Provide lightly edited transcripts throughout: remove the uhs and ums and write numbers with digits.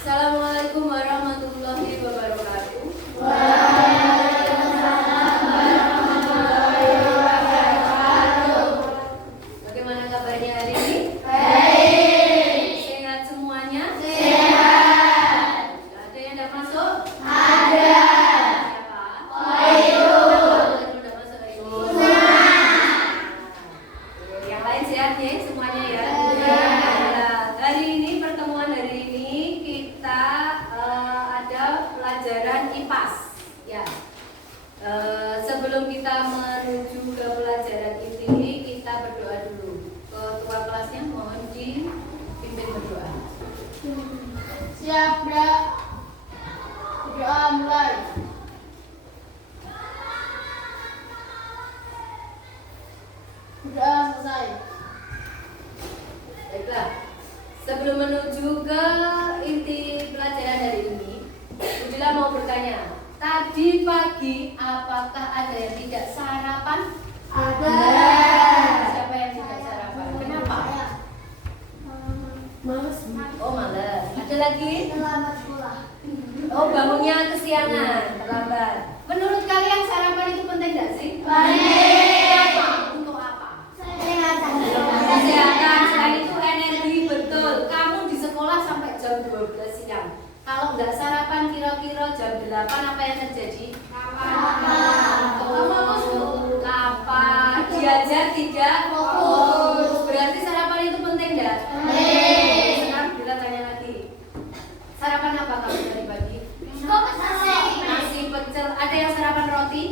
Assalamualaikum warahmatullahi wabarakatuh. Bagaimana kabarnya hari ini? Baik. Sehat semuanya? Sehat. Ada yang tidak masuk? Ada. Siapa? Ayu. Tidak masuk Ayu. Una. Yang lain sehat ya semuanya ya? Iya. Nah, hari ini pertemuan hari ini kita ada pelajaran IPAS ya. Sebelum kita menuju ke pelajaran ini, kita berdoa dulu. Ketua kelasnya mohon dipimpin berdoa. Siap, Bra. Berdoa mulai. Berdoa selesai. Baiklah. Sebelum menuju ke inti pelajaran hari ini, Budila mau bertanya. Tadi pagi apakah ada yang tidak sarapan? Ada. Siapa yang tidak sarapan? Kenapa? Males. Oh malas. Ada lagi? Terlambat sekolah. Oh bangunnya kesiangan, terlambat. Menurut kalian sarapan itu penting nggak sih? Penting. Apa? Untuk apa? Kesehatan. Kesehatan. Selain itu energi betul. Kamu di sekolah sampai jam 12 siang. Kalau nggak sarapan kira-kira jam 8 apa yang terjadi? Apa? Diajar tidak fokus. Berarti sarapan itu penting nggak? Penting. Sekarang Bila tanya lagi. Sarapan apa kamu tadi pagi? Nasi pecel. Ada yang sarapan roti?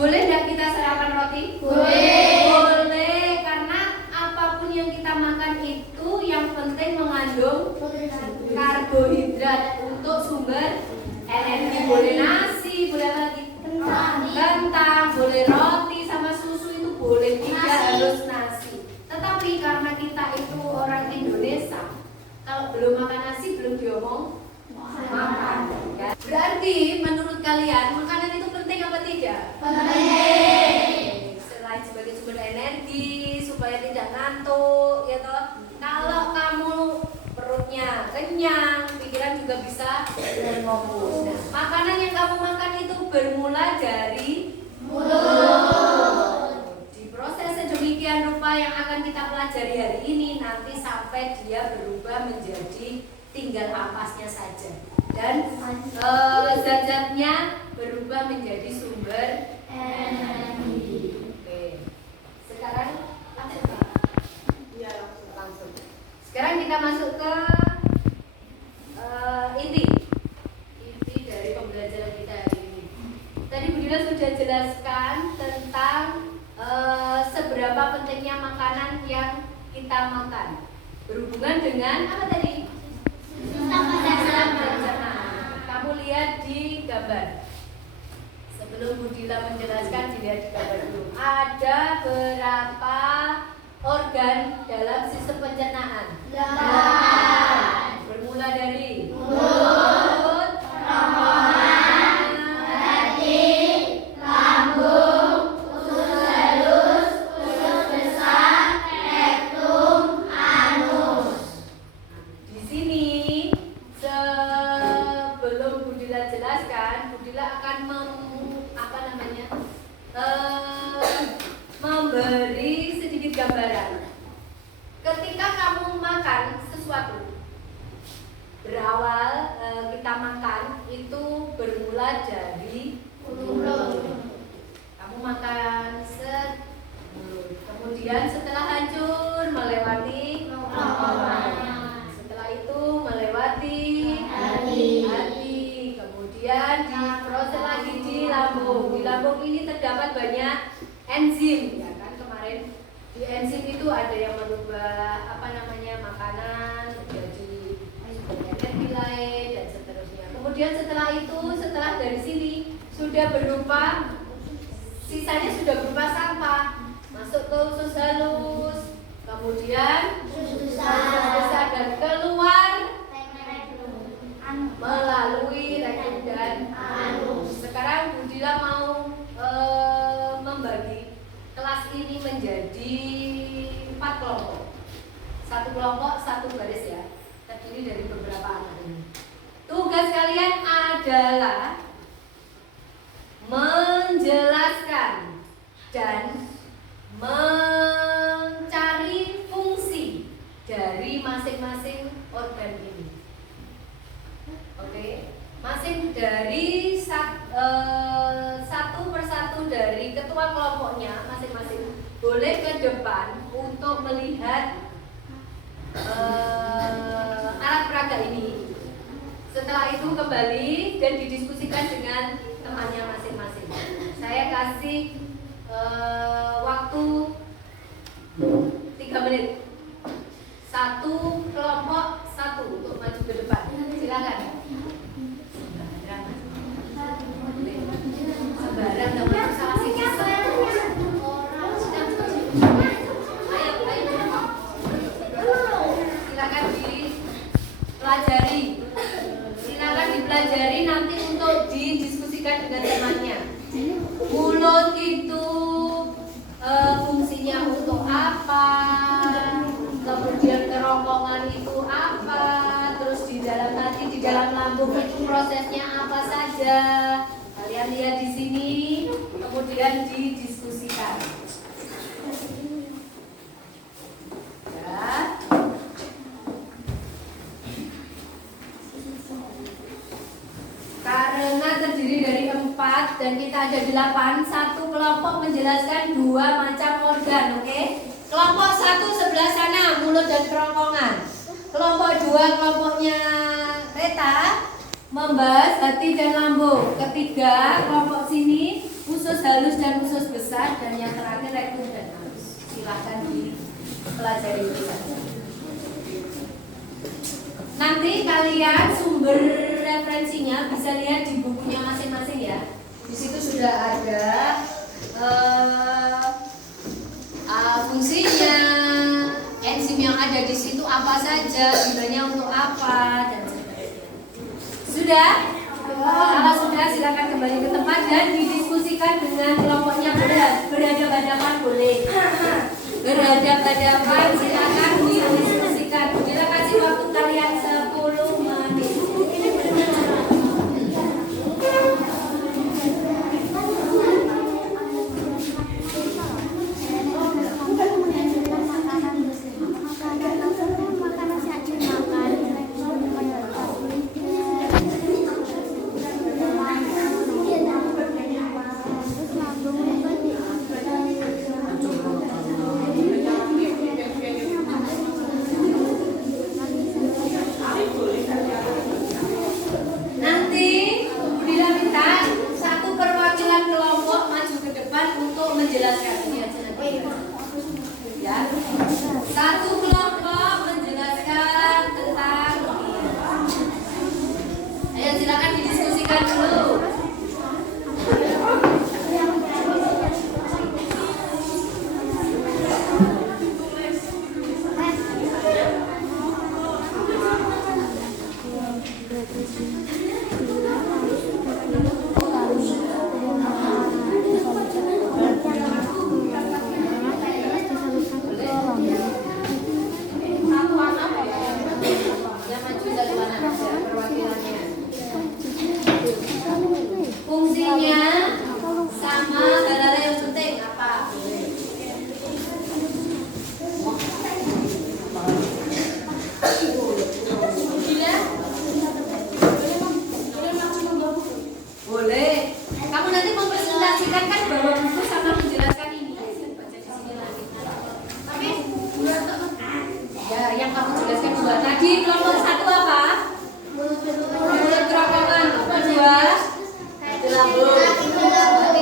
Boleh nggak kita sarapan roti? Boleh. Boleh, karena apapun yang kita makan itu yang penting mengandung karbohidrat untuk sumber energi. Boleh nasi, boleh lagi kentang, boleh roti sama susu itu boleh, tidak Nasi. harus nasi. Tetapi karena kita itu orang Indonesia, kalau belum makan nasi belum diomong makan. Ya. Berarti menurut kalian makanan itu penting apa tidak? Penting. Selain sebagai sumber energi supaya tidak ngantuk, ya toh. Kalau kamu perutnya kenyang, pikiran juga bisa fokus. Nah, makanan yang kamu makan itu bermula dari Mulut. diproses sedemikian rupa yang akan kita pelajari hari ini nanti sampai dia berubah menjadi tinggal ampasnya saja dan zat-zatnya berubah menjadi sumber energi. Oke. Sekarang langsung Pak? Iya langsung. Sekarang kita masuk ke inti dari pembelajaran kita hari ini. Tadi Budila sudah jelaskan tentang seberapa pentingnya makanan yang kita makan berhubungan dengan apa tadi? Sistem pencernaan. Kamu lihat di gambar. Sebelum Budila menjelaskan, dilihat di gambar dulu. Ada berapa organ dalam sistem pencernaan? 8. Bermula dari Mulut, kerongkongan, hati, lambung, usus halus, usus besar, rektum, anus. Di sini sebelum Budila jelaskan, Budila akan memberi sedikit gambaran. Ketika kamu makan sesuatu, berawal kita makan itu bermula dari Mulut. kamu makan mulut. Kemudian setelah hancur melewati Kerongkongan. setelah itu melewati Hati. kemudian diproses lagi di lambung. Di lambung ini terdapat banyak enzim, ya kan kemarin di enzim itu ada yang merubah makanan menjadi energi lain dan seterusnya. Kemudian setelah itu, setelah dari sini sudah berupa sisanya sudah berupa sampah masuk ke usus halus, kemudian usus besar dan keluar melalui rektum dan anus. Sekarang Budila mau membagi kelas ini menjadi 4 kelompok. Satu kelompok, satu baris ya. Ini dari beberapa anak ini. Tugas kalian adalah menjelaskan dan mencari fungsi dari masing-masing organ ini. Oke, masing dari satu persatu dari ketua kelompoknya masing-masing boleh ke depan untuk melihat alat peraga ini. Setelah itu kembali dan didiskusikan dengan temannya masing-masing. Saya kasih waktu 3 menit. Satu kelompok satu untuk maju ke depan. Silakan. Sembarang teman salah sini. Silakan dipelajari. Silakan dipelajari nanti untuk didiskusikan dengan temannya. Mulut itu fungsinya untuk apa? Kemudian kerongkongan itu apa? Terus di dalam hati, di dalam lambung itu prosesnya apa saja? Kalian lihat di sini, kemudian didiskusikan. Ya. Karena terdiri dari 4 dan kita ada 8, satu kelompok menjelaskan 2 macam organ, oke? Kelompok 1 sebelah sana, mulut dan kerongkongan. Kelompok 2 kelompoknya Reta membahas hati dan lambung. Ketiga kelompok sini usus halus dan usus besar, dan yang terakhir rektum dan halus. Silahkan dipelajari itu saja. Nanti kalian sumber referensinya bisa lihat di bukunya masing-masing ya. Di situ sudah ada fungsinya, enzim yang ada di situ apa saja, gunanya untuk apa, dan sebagainya. Sudah? Kalau sudah, silakan kembali ke tempat dan didiskusikan dengan kelompoknya. Berhadapan boleh. Berhadapan silakan didiskusikan. Kita kasih waktu kalian 10 menit. Satu kelompok menjelaskan tentang ini. Ayo silakan didiskusikan dulu. Fungsinya sama, hal-hal yang penting apa? Boleh. Kamu nanti mempresentasikan kan bawa buku sama menjelaskan ini. Baca di sini lagi. Tapi ya, yang kamu jelaskan dua tadi. Kelompok 1 apa? Mulut kerongkongan. Kelompok 2 lambung.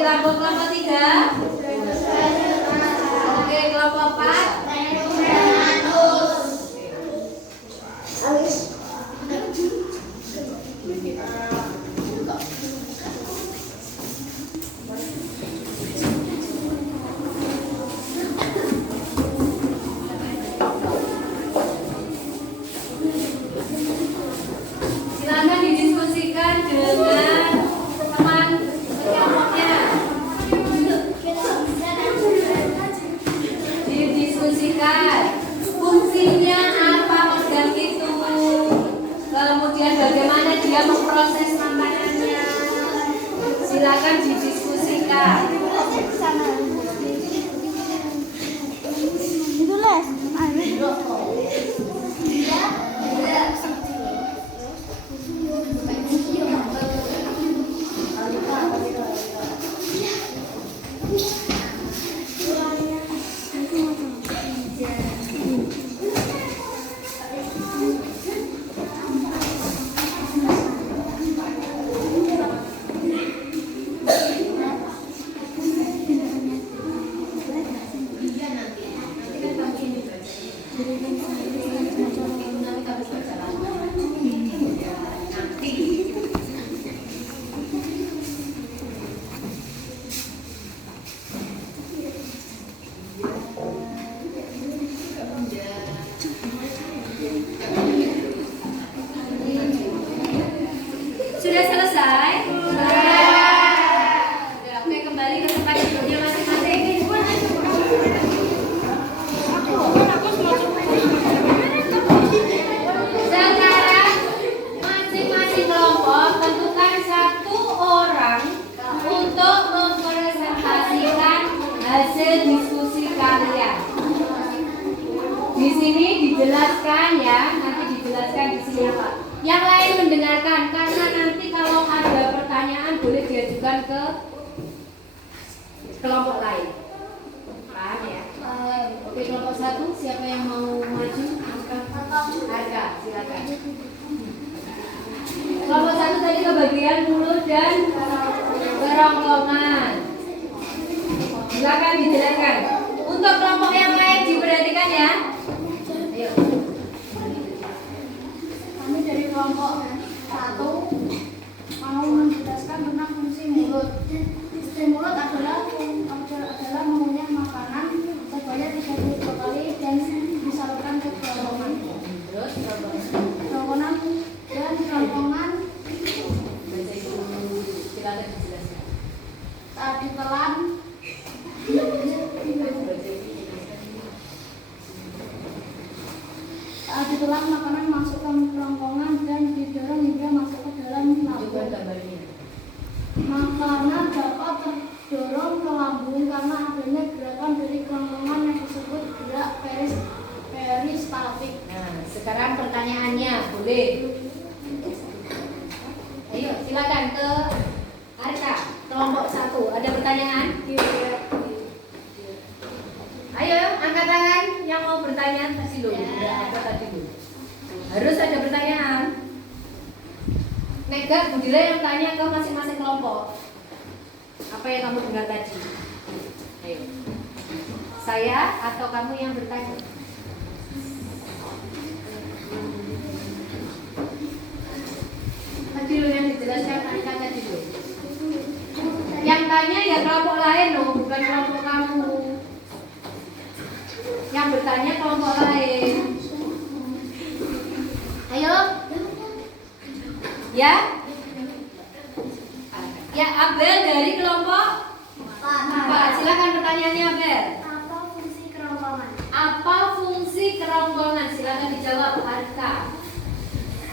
Kelompok 3 oke, kelompok 4 silakan didiskusikan dengan teman kelompoknya. Didiskusikan dia memproses makanannya? Silakan didiskusikan. Itu les. Sudah selesai? Oke, kembali ke tempat duduknya masing-masing. Sekarang masing-masing kelompok tentukan satu orang untuk mempresentasikan hasil diskusi kalian. Di sini dijelaskan ya, nanti dijelaskan di sini apa. Yang lain mendengarkan karena nanti kalau ada pertanyaan boleh diajukan ke kelompok lain. Paham ya? Oke, kelompok 1 siapa yang mau maju? Arka, silakan. Kelompok 1 tadi kebagian mulut dan kerongkongan. Silakan dijelaskan. Untuk kelompok yang lain diperhatikan ya. Ayo. Kami dari kelompok 1 mau menjelaskan tentang fungsi mulut. Fungsi mulut adalah mengunyah makanan sebanyak 32 kali dan disalurkan ke kerongkongan. Terus Kerongkongan dan kerongkongan silakan dijelaskan. saat ditelan makanan masuk ke kerongkongan dan didorong hingga masuk ke dalam lambung. Makanan dapat terdorong ke lambung karena adanya gerakan dari kerongkongan yang disebut gerak peristaltik. Nah, sekarang pertanyaannya boleh. Ayo, silakan ke Arka, kelompok 1. Ada pertanyaan? Ayo, angkat tangan yang mau bertanya kasih dulu. Apa tadi dulu? Harus ada pertanyaan. Nega, Budila yang tanya ke masing-masing kelompok. Apa yang kamu dengar tadi? Ayo. Saya atau kamu yang bertanya? Tadi lo yang dijelaskan Arka tadi dulu. Yang tanya ya kelompok lain loh, bukan kelompok kamu. Yang bertanya kelompok lain. Ayo. Ya. Ya, Abel dari kelompok 4. Silakan pertanyaannya Abel. Apa fungsi kerongkongan? Apa fungsi kerongkongan? Silakan dijawab Arka.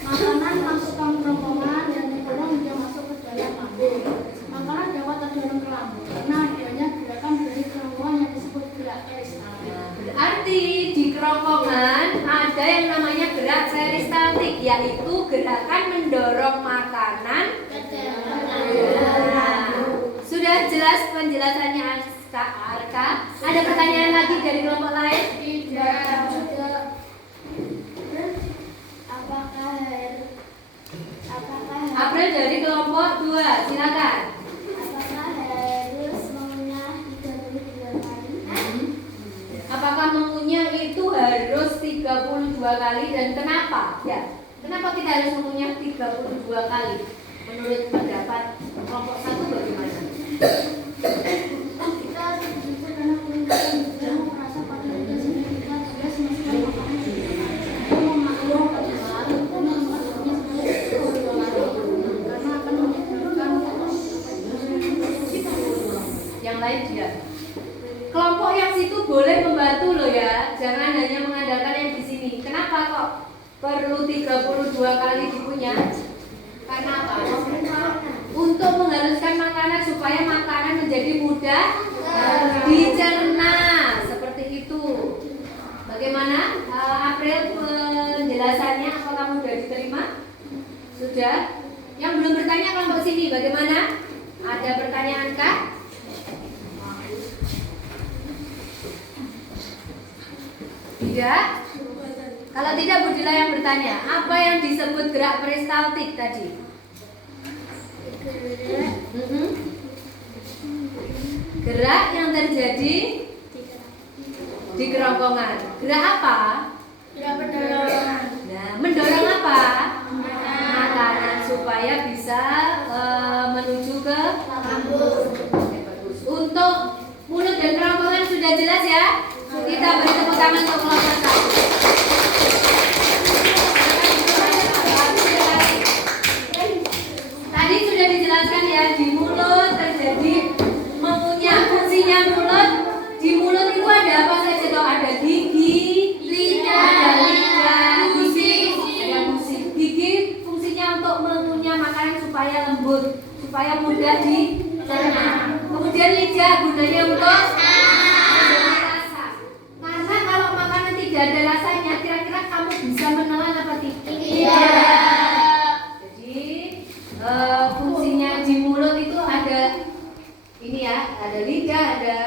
Makanan masuk ke kerongkongan dan didorong hingga masuk ke dalam lambung. Makanan dapat terdorong ke lambung karena adanya gerakan dari kerongkongan yang disebut gerak peristaltik. Berarti di kerongkongan ada yang namanya gerak peristaltik, yaitu gerakan mendorong makanan. Sudah jelas penjelasannya Arka. Ada pertanyaan lagi dari kelompok lain? Tidak. April dari kelompok 2, silakan. Apakah harus mengunyah 32 kali? Apakah mengunyah itu harus 32 kali dan kenapa? Ya, kenapa kita harus mengunyah 32 kali? Menurut pendapat kelompok 1 bagaimana? Kita begitu karena kita merasa pada diri sendiri kita tidak semestinya makanan kita memaklum karena akan menyebabkan Yang lain tidak. Kelompok yang situ boleh membantu loh ya, jangan hanya mengandalkan yang di sini. Kenapa kok perlu 32 kali dikunyah? Karena apa? Untuk menghaluskan makanan supaya makanan menjadi mudah dicerna. Seperti itu. Bagaimana April penjelasannya? Apakah mudah diterima? Sudah? Yang belum bertanya kelompok sini bagaimana? Ada pertanyaan kah? Tidak? Kalau tidak Budila yang bertanya. Apa yang disebut gerak peristaltik tadi? Gerak yang terjadi di kerongkongan. Gerak apa? Gerak pendorongan. Nah, mendorong apa? Makanan supaya bisa menuju ke lambung. Untuk mulut dan kerongkongan sudah jelas ya? Kita beri tepuk tangan untuk kelompok satu. Tadi sudah dijelaskan ya, di mulut terjadi mengunyah. Fungsinya mulut, di mulut itu ada apa saja toh? Ada gigi, lidah, gusi, ada gusi. Gigi fungsinya untuk mengunyah makanan supaya lembut, supaya mudah dicerna. Kemudian lidah gunanya untuk rasa. Karena kalau makanan tidak ada rasanya, kira-kira kamu bisa menelan apa tidak? Jadi fungsinya di mulut itu ada ini ya, ada lidah, ada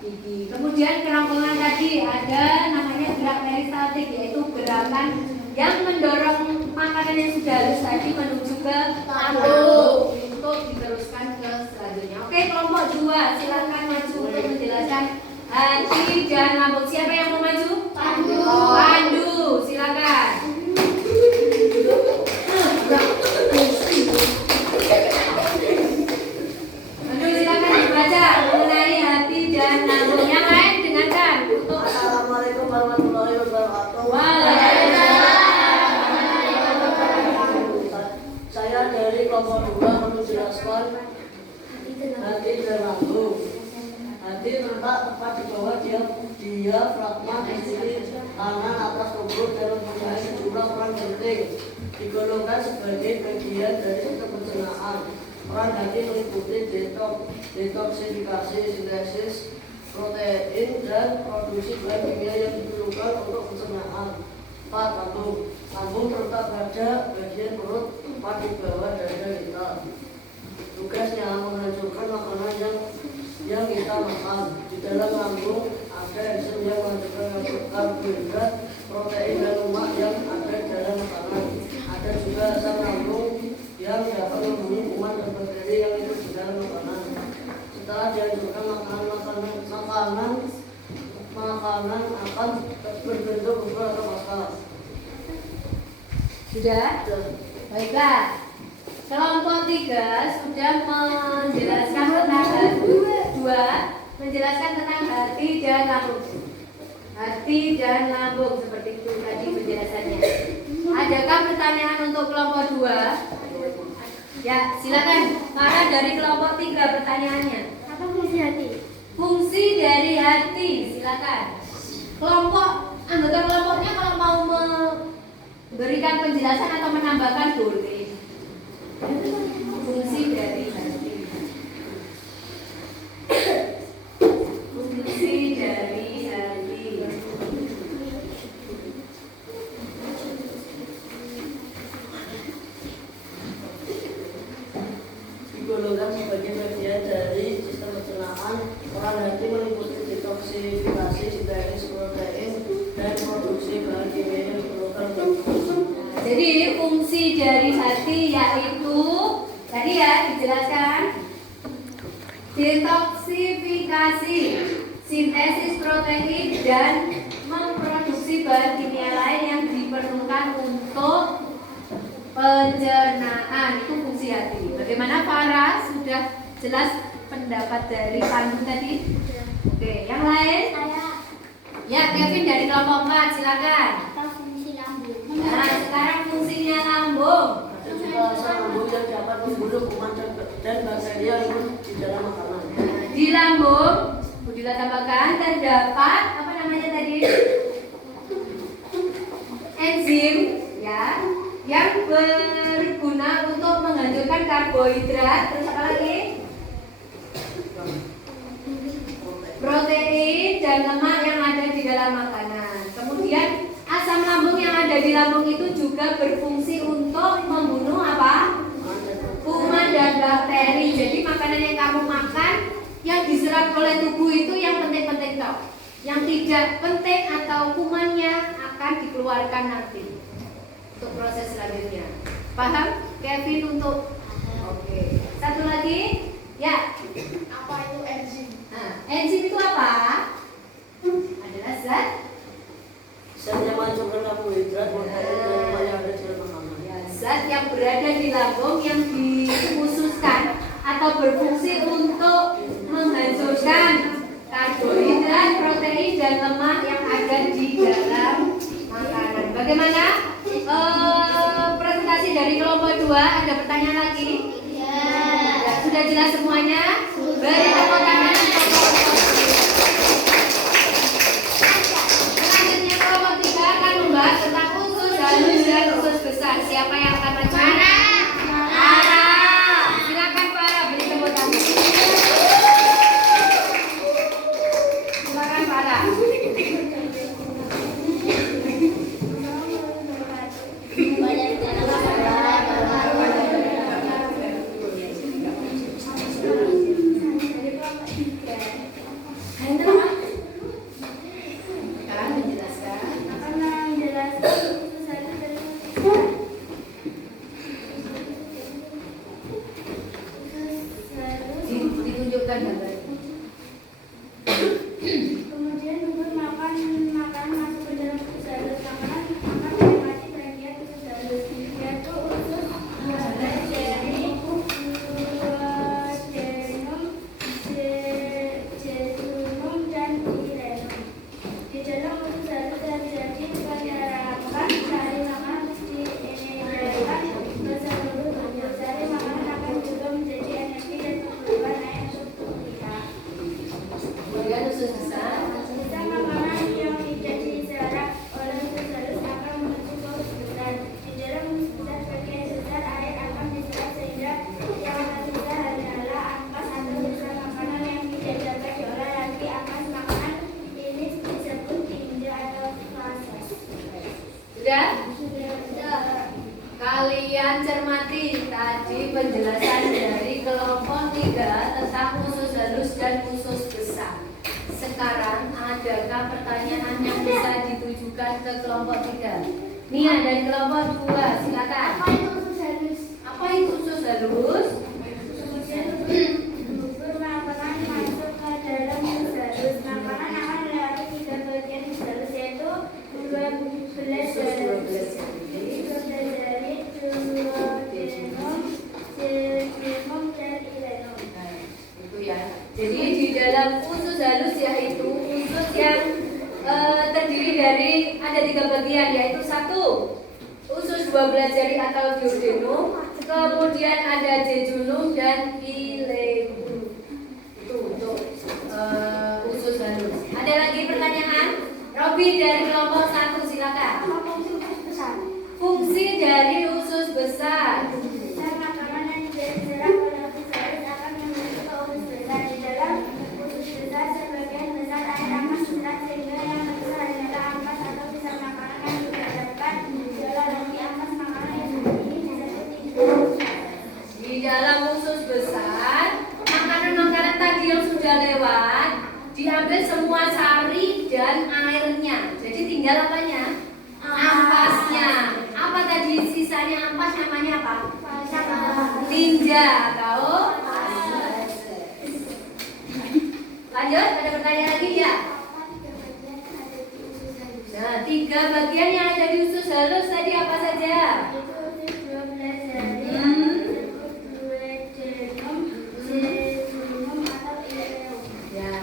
gigi. Kemudian kerongkongan tadi ada namanya gerak peristaltik, yaitu gerakan yang mendorong makanan yang sudah halus tadi menuju ke lambung untuk diteruskan ke selanjutnya. Oke, kelompok 2 silakan maju untuk menjelaskan hati dan lambung. Siapa yang mau maju? Pandu. Pandu, silakan. Pandu silakan dibaca mengenai hati dan lambung. Yang lain dengarkan. Untuk Assalamualaikum warahmatullahi wabarakatuh. Saya dari kelompok 2 menjelaskan hati dan lambung. Hati terletak tepat di bawah diafragma di sisi kanan atas tubuh dan mempunyai sejumlah peran penting. Digolongkan sebagai bagian dari sistem pencernaan. Peran hati meliputi detoksifikasi, sintesis protein dan produksi bahan kimia yang diperlukan untuk pencernaan. 4. Lambung. Lambung terletak pada bagian perut tepat di bawah dada kita. Tugasnya menghancurkan makanan yang kita makan. Di dalam lambung ada enzim yang menghancurkan karbohidrat, protein dan lemak yang ada dalam makanan. Ada juga asam lambung yang dapat membunuh kuman dan bakteri yang hidup di dalam makanan. Setelah dihancurkan makanan akan berbentuk bubur atau pasta. sudah? Baiklah. Kelompok 3 sudah menjelaskan tentang menjelaskan tentang hati dan lambung. Hati dan lambung seperti itu tadi penjelasannya. Adakah pertanyaan untuk kelompok 2? Ya, silakan. Mana dari kelompok 3 pertanyaannya? Apa fungsi hati? Fungsi dari hati, silakan. Anggota kelompoknya kalau mau memberikan penjelasan atau menambahkan boleh. Fungsi dari hati. Fungsi dari hati. Digolongkan sebagai bagian dari sistem pencernaan. Peran hati meliputi detoksifikasi, sintesis protein dan produksi bahan kimia yang diperlukan untuk Jadi fungsi dari hati yaitu tadi ya dijelaskan detoksifikasi, sintesis protein dan memproduksi bahan kimia lain yang diperlukan untuk pencernaan. Itu fungsi hati. Bagaimana Farah? Sudah jelas pendapat dari Pandu tadi? Oke, yang lain? Saya. Ya, Kevin dari kelompok 4, silakan. Apa fungsi lambung? Nah, sekarang fungsinya lambung. ada juga asam lambung yang dapat membunuh kuman dan bakteri yang hidup di dalam makanan. Di lambung, Budila tambahkan terdapat apa namanya tadi? Enzim ya, yang berguna untuk menghancurkan karbohidrat. Terus apa lagi? Protein dan lemak yang ada di dalam makanan. Kemudian asam lambung yang ada di lambung itu juga berfungsi untuk membunuh apa? Kuman dan bakteri. Jadi makanan yang kamu makan yang diserap oleh tubuh itu yang penting-penting toh. Yang tidak penting atau kumannya akan dikeluarkan nanti untuk proses selanjutnya. Paham? Kevin untuk oke. Satu lagi? Ya. Apa itu enzim? Nah, enzim itu apa? Adalah zat Yang menghancurkan karbohidrat, protein, dan lemak yang ada di dalam makanan. ya, zat yang berada di lambung yang dikhususkan atau berfungsi untuk menghancurkan karbohidrat, protein, dan lemak yang ada di dalam makanan. Bagaimana? Presentasi dari kelompok 2, ada pertanyaan lagi? Ya, sudah jelas semuanya? Beri tepuk tangan. Selanjutnya kelompok 3 akan membahas tentang usus halus dan usus besar. Siapa yang akan maju? Ara. Silakan Pak Ara, beri tepuk tangan. Silakan Pak Ara. Sekarang menjelaskan. Akan menjelaskan usus halus dan usus besar. Usus halus. Ditunjukkan gambar. Kemudian tubuh makan makanan masuk ke dalam usus halus. Makanan akan melewati bagian usus halus, yaitu usus jari, duodenum, jejunum, dan ileum. Di dalam usus halus terjadi penyerapan sari makanan diedarkan ke seluruh tubuh. Sari makanan akan juga menjadi energi dan membutuhkan air untuk tubuh kita. Kemudian usus besar. Sisa makanan yang tidak diserap oleh usus halus akan menuju ke usus besar. Di dalam usus besar bagian besar air akan diserap sehingga yang tersisa hanyalah ampas atau sisa makanan yang tidak dapat diolah lagi. Ampas makanan ini disebut tinja atau fases. Sudah? Sudah. Kalian cermati tadi penjelasan dari kelompok 3 tentang usus halus dan usus besar. Sekarang adakah pertanyaan yang bisa ditujukan ke kelompok 3? Nia dari kelompok 2, silakan. Apa itu usus halus? Apa itu usus halus? Kemudian bubur makanan masuk ke dalam usus halus. Makanan akan melewati 3 bagian usus halus, yaitu 12 jari, duodenum, jejunum, dan ileum. Nah, itu ya. Jadi di dalam usus halus yaitu usus yang terdiri dari ada 3 bagian, yaitu 1 usus 12 jari atau duodenum, kemudian ada jejunum dan ileum. Itu untuk usus halus. Ada lagi pertanyaan? Robi dari kelompok 1, silakan. Apa fungsi usus besar? Fungsi dari usus besar. Besar makanan yang tidak diserap oleh usus halus akan menuju ke usus besar. Di dalam usus besar sebagian besar air akan diserap sehingga yang tersisa hanyalah ampas atau sisa makanan yang tidak dapat diolah lagi. Ampas makanan yang ini disebut tinja. Di dalam usus besar, makanan-makanan tadi yang sudah lewat diambil semua sari dan airnya. Jadi tinggal apanya? Ampasnya. Apa tadi sisanya ampas namanya apa? Tinja atau lanjut, ada pertanyaan lagi ya? Nah, 3 bagian yang ada di usus halus tadi apa saja? Ya,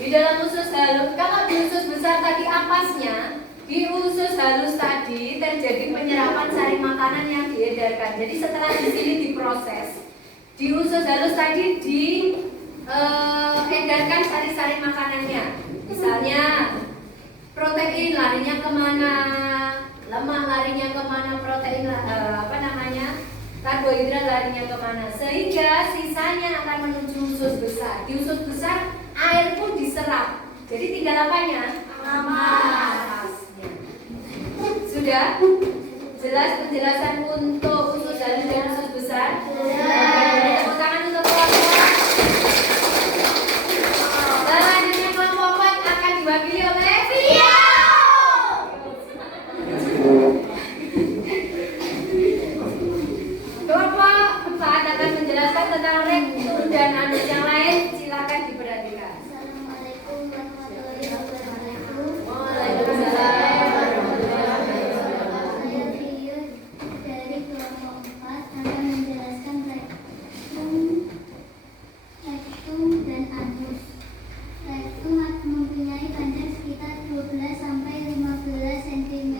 di dalam usus halus, kalau di usus besar tadi ampasnya, di usus halus tadi terjadi penyerapan sari makanan yang diedarkan. Jadi setelah di sini diproses, di usus halus tadi diedarkan sari-sari makanannya. Misalnya protein larinya kemana, lemak larinya kemana, protein karbohidrat larinya kemana? Sehingga sisanya akan menuju usus besar. Di usus besar air pun diserap. Jadi tinggal apanya? Amasnya. Sudah? Jelas penjelasan untuk usus halus dan usus besar? Tepuk tangan untuk kelompok. Selanjutnya kelompok 4 akan diwakili oleh kelompok 4 akan menjelaskan tentang rektum dan anus yang lain. Silakan diperhatikan. Assalamualaikum warahmatullahi wabarakatuh. Waalaikumsalam. Saya Rio dari kelompok 4 akan menjelaskan rektum dan anus. Rektum mempunyai panjang sekitar 12 sampai 15 cm.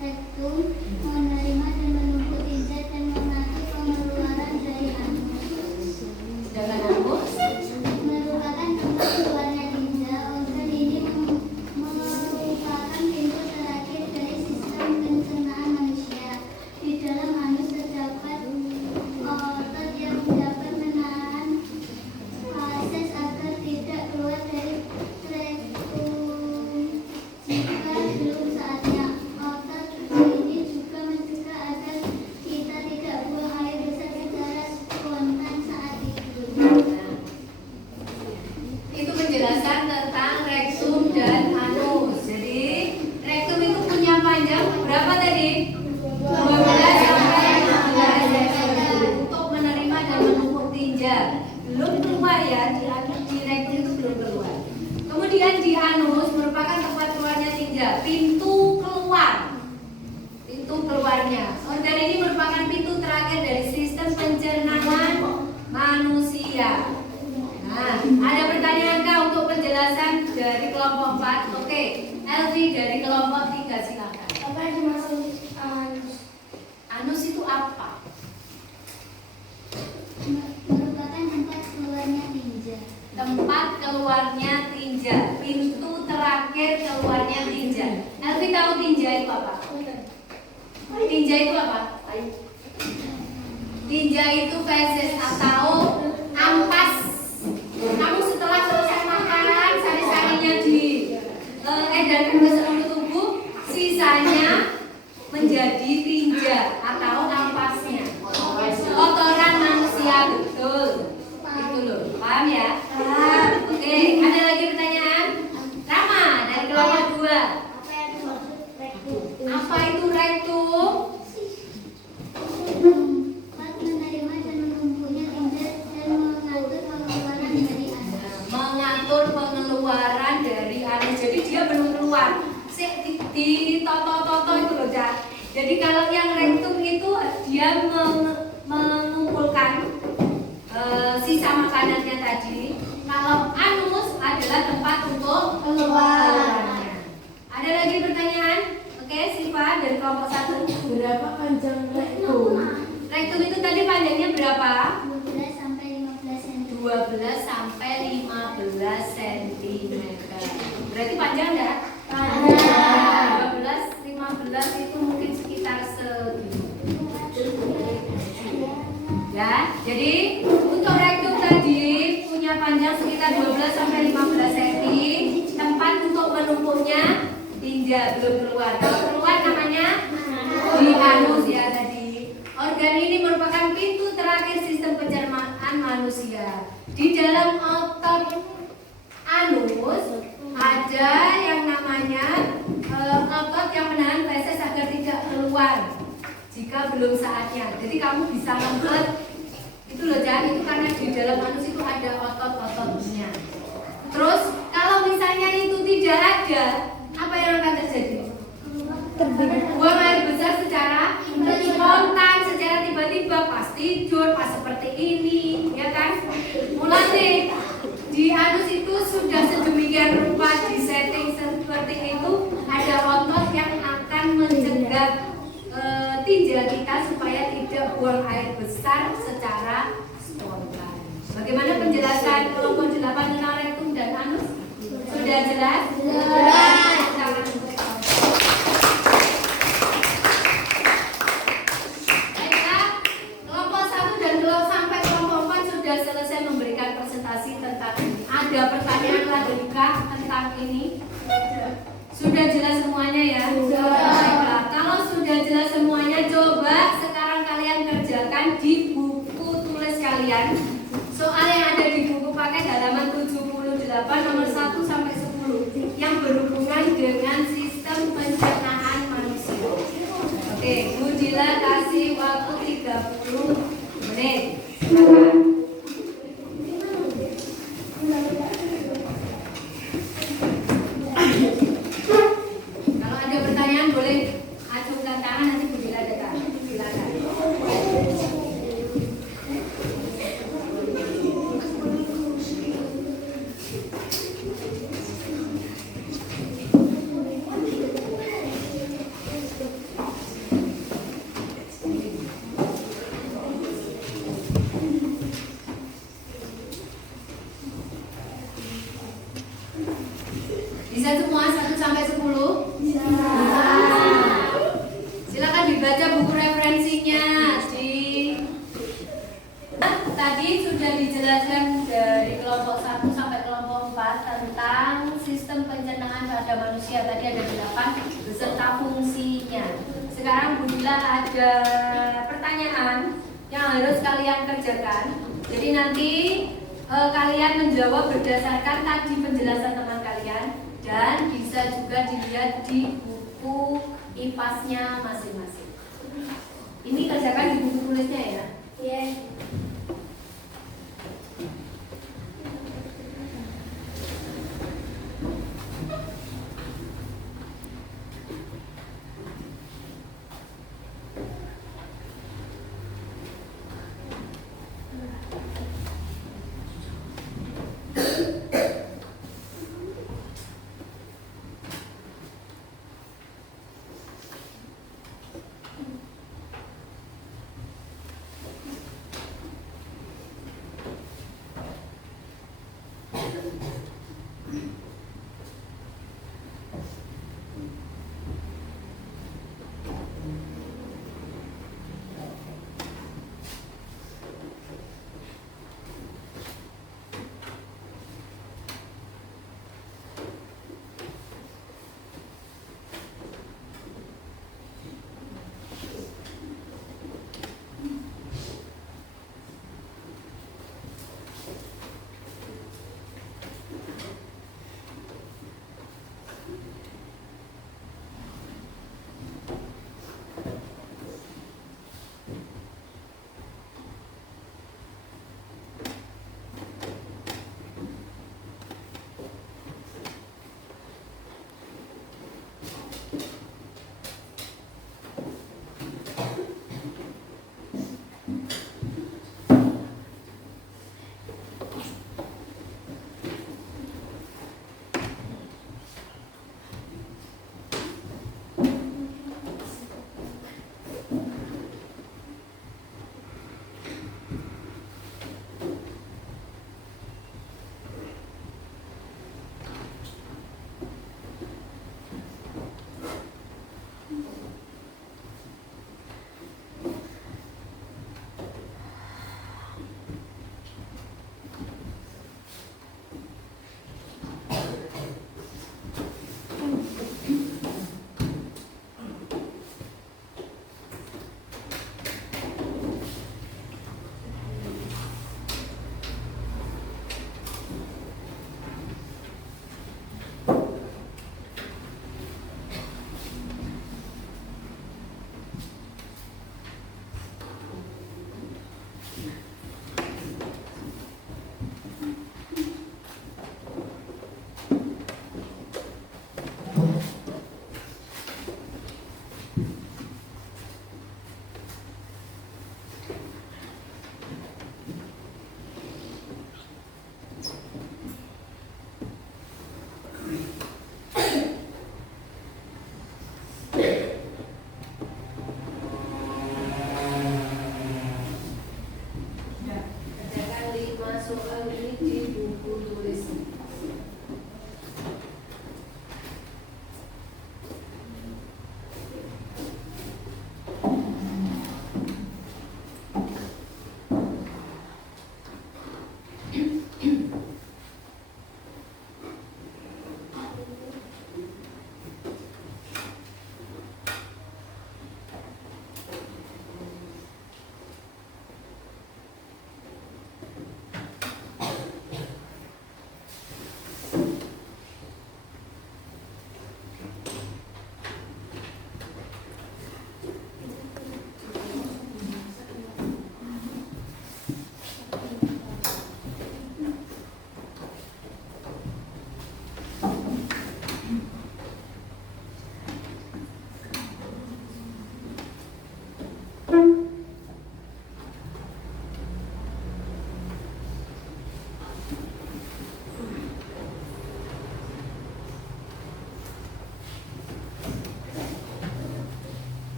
Rektum menerima dan menumpuk tinja dan mengatur pengeluaran dari anus. Sedangkan anus Merupakan tempat keluarnya tinja. Organ ini merupakan pintu terakhir dari sistem pencernaan manusia. Di dalam anus terdapat otot yang dapat menahan feses agar tidak keluar dari rektum jika belum saatnya. Otot ini juga mencegah agar kita tidak buang air besar secara spontan saat tidur. itu menjelaskan tentang rektum dan anus. Jadi rektum itu punya panjang berapa tadi? 12 sampai 15 cm untuk menerima dan menumpuk tinja. Belum keluar ya, di rektum itu belum keluar. Kemudian di anus merupakan tempat keluarnya tinja, pintu keluar. Pintu keluarnya. Organ ini merupakan pintu terakhir dari sistem pencernaan manusia. Nah, ada pertanyaan kah untuk penjelasan dari kelompok 4? Oke, Elvi dari kelompok 3 silakan. Apa yang dimaksud anus? Anus itu apa? Merupakan tempat keluarnya tinja. Tempat keluarnya tinja, pintu terakhir keluarnya tinja. Elvi tahu tinja itu apa? Tinja itu apa? Tinja itu feses atau ampas. Kamu setelah selesai makan, sari-sarinya diedarkan ke seluruh tubuh, sisanya menjadi tinja atau ampasnya. Kotoran manusia, betul. Itu loh, paham ya? Oke, ada lagi pertanyaan? Rama dari kelompok 2. Apa yang dimaksud rektum? Apa itu rektum? Tempat menerima dan menumpuknya tinja dan mengatur pengeluaran dari anus. Mengatur pengeluaran dari anus. Jadi dia belum keluar. Di toto-toto itu loh, Cak. Jadi kalau yang rektum itu dia mengumpulkan sisa makanannya tadi. Kalau anus adalah tempat untuk keluarnya. Ada lagi pertanyaan? Oke, Siva dari kelompok 1. Berapa panjang rektum? Rektum itu tadi panjangnya berapa? 12 sampai 15 cm. 12 sampai 15 cm. Berarti panjang enggak? Panjang. 12, 15 itu mungkin sekitar segini. Ya, jadi untuk rektum tadi punya panjang sekitar 12 sampai 15 cm. Tempat untuk menumpuknya tinja belum keluar. Kalau keluar namanya di anus ya tadi. Organ ini merupakan pintu terakhir sistem pencernaan manusia. Di dalam otot anus ada yang namanya otot yang menahan feses agar tidak keluar jika belum saatnya. Jadi kamu bisa ngempet itu loh, jangan itu karena di dalam anus itu ada otot-ototnya. Terus kalau misalnya itu tidak ada, apa yang akan terjadi? Buang air besar secara spontan, secara tiba-tiba, pas tidur, pas seperti ini, ya kan? Mulai di anus itu sudah sedemikian rupa di setting seperti itu, ada otot yang akan mencegah tinja kita supaya tidak buang air besar secara spontan. Bagaimana penjelasan kelompok 8 tentang rektum dan anus? Sudah jelas? Jelas. Jangan untuk baiklah, jawaban nomor 1 sampai 10 yang berhubungan dengan sistem pencernaan manusia. Oke, Bu Dila kasih waktu 30 menit. Silakan. Kalau ada pertanyaan boleh ajukan tangan, nanti Bu Dila datang. Silakan. Bisa semua 1 sampai 10? Bisa. Silakan dibaca buku referensinya tadi sudah dijelaskan dari kelompok 1 sampai kelompok 4 tentang sistem pencernaan pada manusia. Tadi ada 8 beserta fungsinya. Sekarang Bu Dila ada pertanyaan yang harus kalian kerjakan. Jadi nanti kalian menjawab berdasarkan tadi penjelasan teman kalian. Dan bisa juga dilihat di buku IPAS-nya masing-masing. Ini kerjakan di buku tulisnya ya. Iya.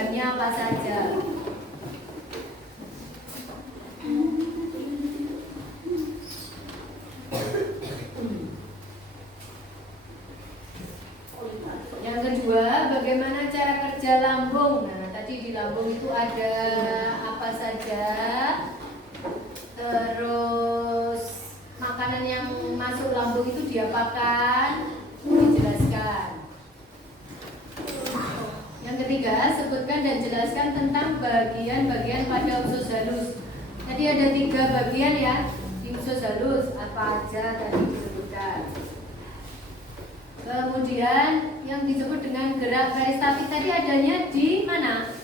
bahannya apa saja. Yang kedua, bagaimana cara kerja lambung? Nah, tadi di lambung itu ada apa saja, terus makanan yang masuk lambung itu diapakan, dijelaskan. Yang ketiga, sebutkan dan jelaskan tentang bagian-bagian pada usus halus. Tadi ada 3 bagian ya di usus halus, apa aja tadi disebutkan. Kemudian yang disebut dengan gerak peristaltik tadi adanya di mana?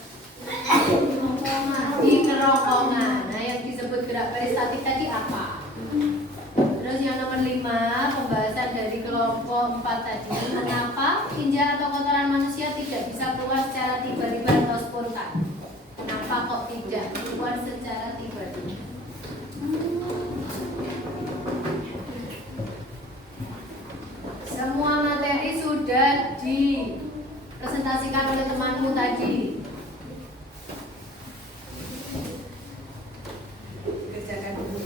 Di kerongkongan. Nah, yang disebut gerak peristaltik tadi apa? Terus yang nomor 5, pembahasan dari kelompok 4 tadi. Mengapa tinja atau kotoran manusia tidak bisa keluar secara tiba-tiba atau spontan? Kenapa kok tidak keluar secara tiba-tiba? Semua materi sudah dipresentasikan oleh temanmu tadi. Kerjakan dulu.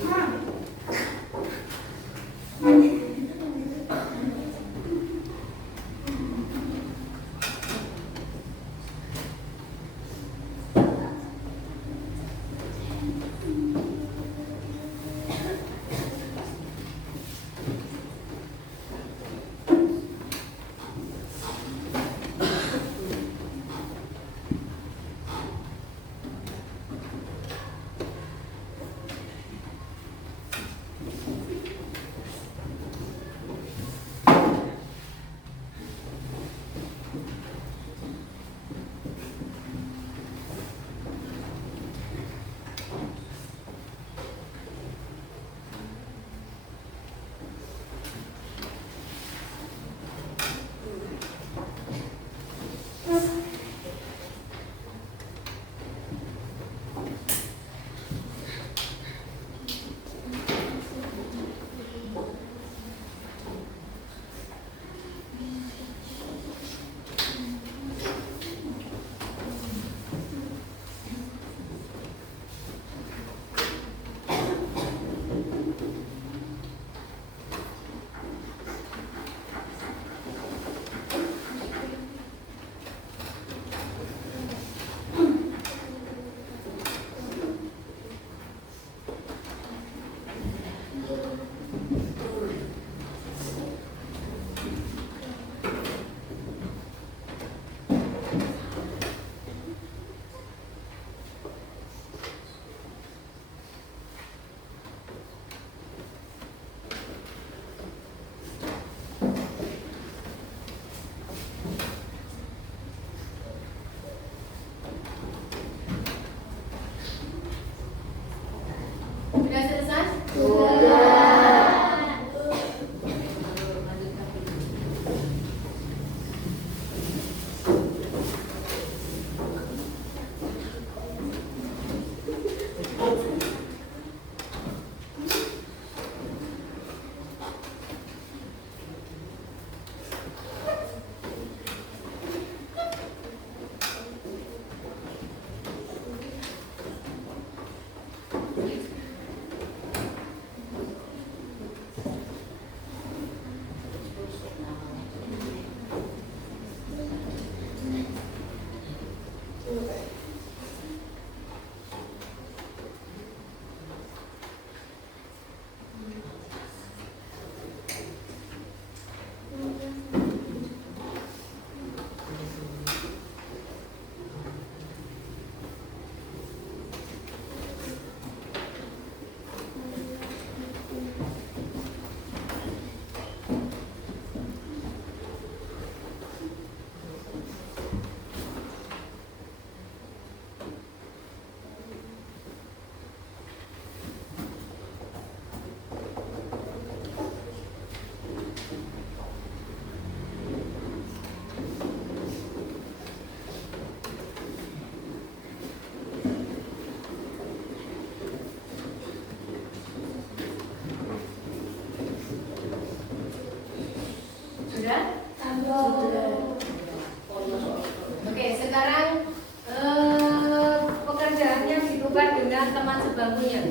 dengan teman sebangkunya.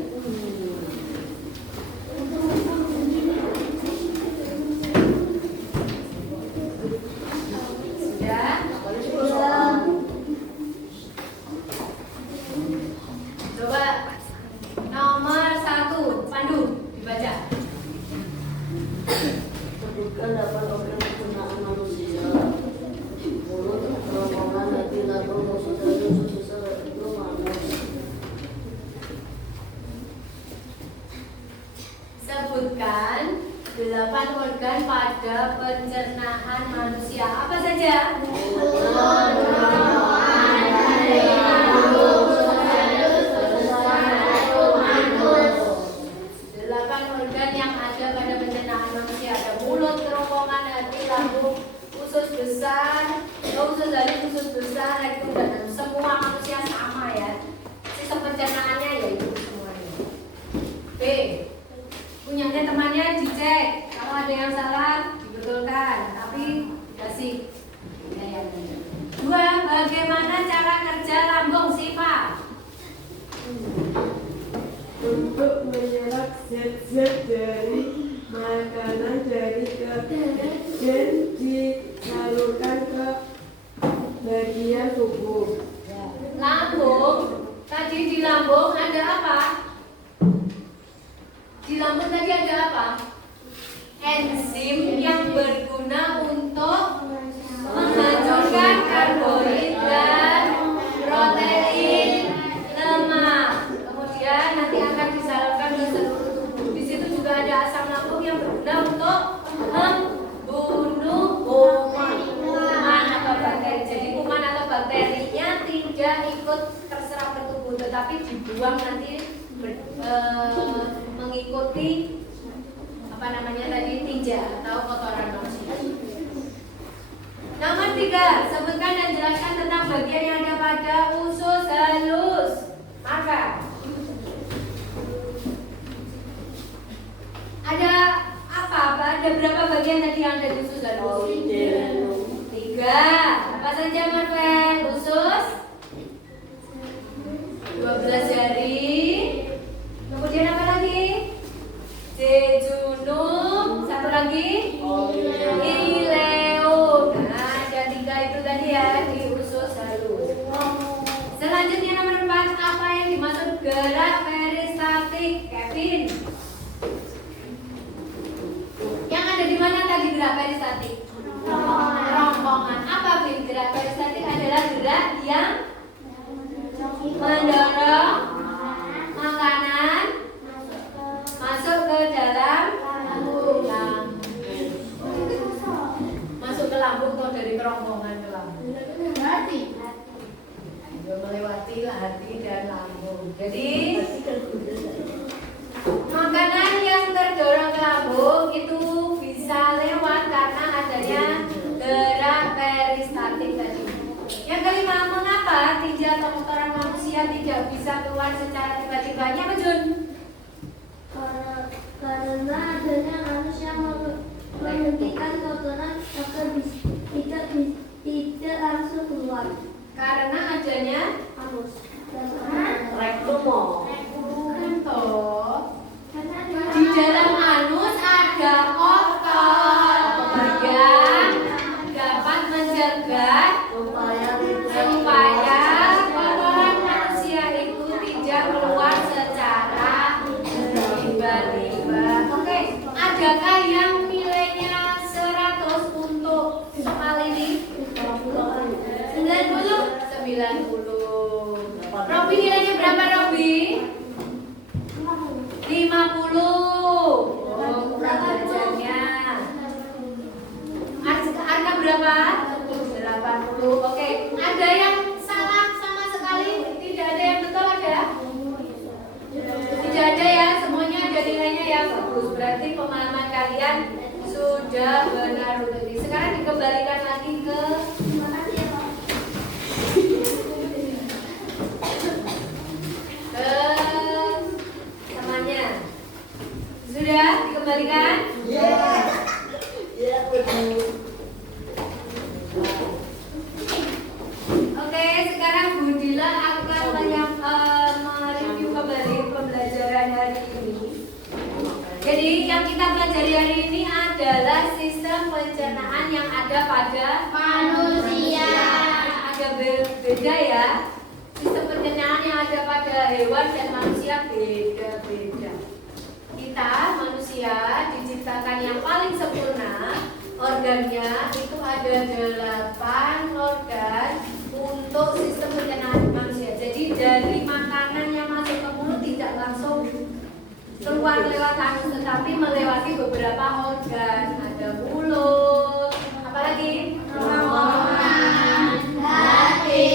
Sudah? Coba nomor 1, Pandu, dibaca. Sebutkan 8 organ pencernaan manusia. Mulut, kerongkongan, hati, lambung, usus halus, usus itu manus. Sebutkan 8 organ pada pencernaan manusia. Apa saja? Delapan organ yang ada pada pencernaan manusia. Ada mulut, kerongkongan, hati, lambung, usus besar, usus halus, usus besar, rektum dan anus. Semua manusia sama ya. Sistem pencernaannya yaitu semuanya. B. Punyanya temannya dicek. Kalau ada yang salah dibetulkan, tapi dikasih. Ya. 2. Bagaimana cara kerja lambung sifat? Untuk menyerap zat-zat dari makanan dari ke dan disalurkan ke bagian tubuh. Lambung. Tadi di lambung ada apa? Di lambung tadi ada apa? Enzim yang berguna untuk menghancurkan karbohidrat, protein, lemak. Kemudian nanti akan disalurkan ke seluruh tubuh. Di situ juga ada asam lambung yang berguna untuk membunuh kuman atau bakteri. Jadi kuman atau bakterinya tidak ikut terserap ke tubuh, tetapi dibuang nanti mengikuti apa namanya tadi tinja atau kotoran manusia. Nomor 3, sebutkan dan jelaskan tentang bagian yang ada pada usus halus. Maka ada apa? Ada berapa bagian tadi yang ada di usus halus? 3. Apa saja Marvel? Usus 12 jari. Kemudian apa lagi? Jejunum. Satu lagi? Ileum. Nah, ada 3 itu tadi ya di usus halus. Selanjutnya nomor 4, apa yang dimaksud gerak peristatik? Kevin. Yang ada di mana tadi gerak peristatik? Rongkongan. Apa Bin? Gerak peristatik adalah gerak yang mendorong makanan masuk ke dalam lambung. Masuk ke lambung atau dari kerongkongan ke lambung? Hati. Melewati hati dan lambung. Jadi makanan yang terdorong ke lambung itu bisa lewat karena adanya gerak peristatik tadi. Yang kelima, mengapa tinja atau kotoran manusia tidak bisa keluar secara tiba-tibanya, Pak Jun? Karena adanya anus yang menghentikan kotoran agar tidak langsung keluar. Karena adanya Anus. Rektum. bukan toh. Di dalam anus ada otot yang dapat mencegah supaya kotoran manusia itu tidak keluar secara tiba-tiba. Oke, adakah yang nilainya 100 untuk soal ini? 90. Robi nilainya berapa Robi? 50. Oh, kurang belajarnya. Arka berapa? 80. Oke, ada yang salah sama sekali? Tidak ada yang betul ada? Tidak ada ya, semuanya ada nilainya ya, bagus. Berarti pemahaman kalian sudah benar untuk ini. Sekarang dikembalikan lagi ke temannya. Sudah dikembalikan? Ya, betul. Oke, sekarang Bu Dila akan mereview yang kita pelajari hari ini adalah sistem pencernaan yang ada pada Manusia. Ada beda ya. Sistem pencernaan yang ada pada hewan dan manusia beda-beda. Kita manusia diciptakan yang paling sempurna. Organnya itu ada 8 organ untuk sistem pencernaan manusia. Jadi dari makanan yang masuk ke mulut tidak langsung keluar lewat anus, tetapi melewati beberapa organ. Ada mulut, apalagi Terowongan, hati,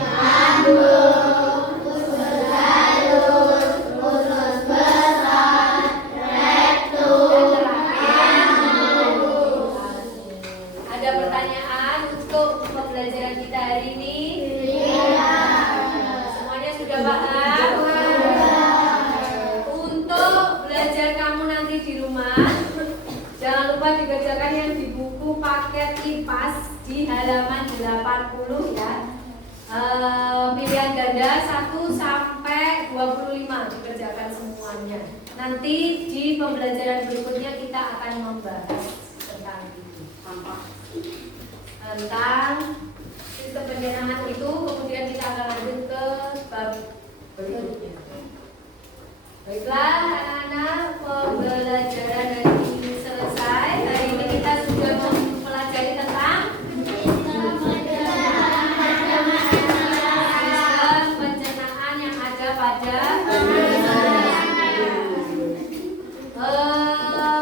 lambung, usus halus, usus besar, rektum, anus. Ada pertanyaan untuk pembelajaran kita hari ini? Iya. Semuanya sudah paham? Untuk belajar kamu nanti di rumah, jangan lupa dikerjakan yang di buku paket IPAS di halaman 80 ya. Pilihan ganda 1 sampai 25 dikerjakan semuanya. Nanti di pembelajaran berikutnya kita akan membahas tentang itu. Tentang sistem pencernaan itu, kemudian kita akan lanjut ke bab berikutnya. Baiklah anak-anak, pembelajaran hari ini selesai. Hari ini kita sudah mempelajari tentang sistem pencernaan yang ada pada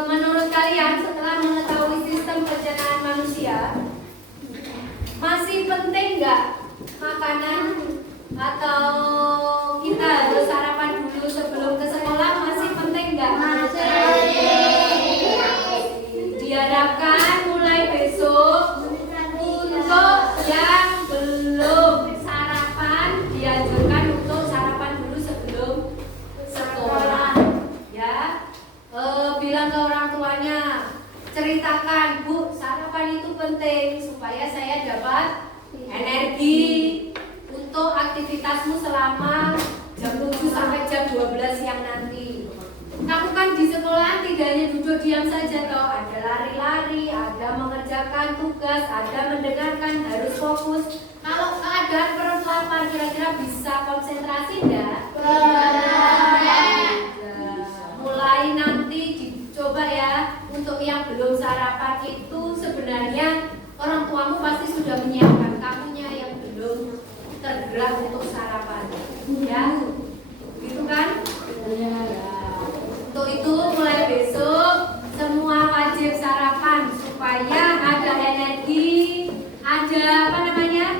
menurut kalian setelah mengetahui sistem pencernaan manusia, masih penting nggak makanan atau kita harus sarapan dulu sebelum ke sekolah? Masih penting nggak? Diharapkan mulai besok untuk yang belum sarapan dianjurkan untuk sarapan dulu sebelum sekolah ya. Bilang ke orang tuanya, ceritakan, Bu, sarapan itu penting supaya saya dapat energi untuk aktivitasmu selama jam 7 sampai jam 12 siang nanti. Kamu kan di sekolah tidak hanya duduk diam saja toh, ada lari-lari, ada mengerjakan tugas, ada mendengarkan, harus fokus. Kalau keadaan perut lapar kira-kira bisa konsentrasi enggak? Mulai nanti dicoba ya, untuk yang belum sarapan itu sebenarnya orang tuamu pasti sudah menyiapkan, kamunya yang belum tergerak untuk sarapan ya, gitu kan? Ya. Untuk itu mulai besok semua wajib sarapan supaya ada energi, ada apa namanya,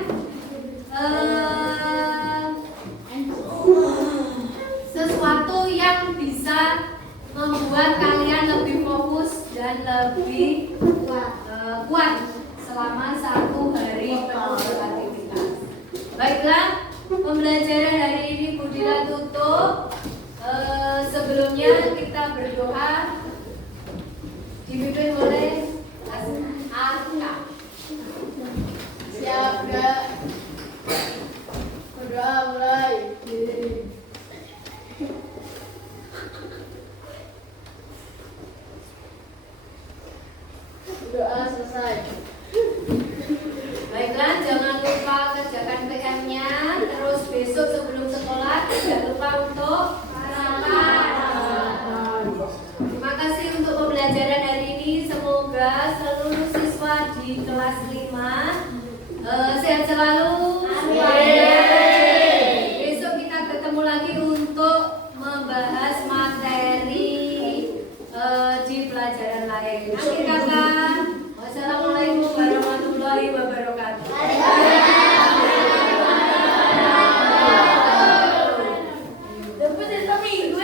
sesuatu yang bisa membuat kalian lebih fokus dan lebih kuat selama 1 hari penuh beraktivitas. Baiklah, pembelajaran hari ini Budila tutup. Sebelumnya kita berdoa dipimpin oleh Arka. Siap, Kak. Berdoa mulai. Doa selesai. Baiklah, jangan lupa kerjakan PR-nya. Terus besok sebelum sekolah tidak lupa untuk sarapan. Terima kasih untuk pembelajaran hari ini. Semoga seluruh siswa di kelas 5 sehat selalu. Besok kita ketemu lagi untuk membahas materi di pelajaran lain. Akhir kata, wassalamualaikum warahmatullahi wabarakatuh. Después del domingo.